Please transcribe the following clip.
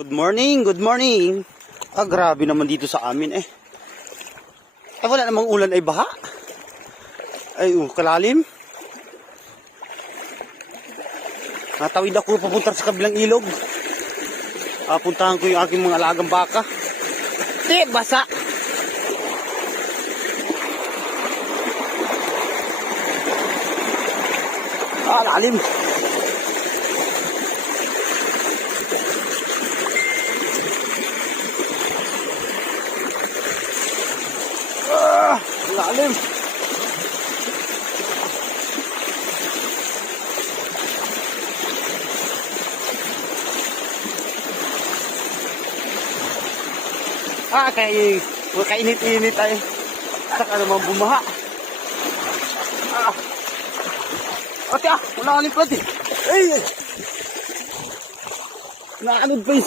Good morning, good morning. Grabe naman dito sa amin eh. Wala namang ulan ay baha. Ay, kalalim. Natawid ako papunta sa kabilang ilog. Puntahan ko yung aking mga alagang baka. Basa. Lalim. Lalim. Kainit-init tayo. Saka naman bumaha. Wala ka rin plat eh. Ay! Nakakanod pa yung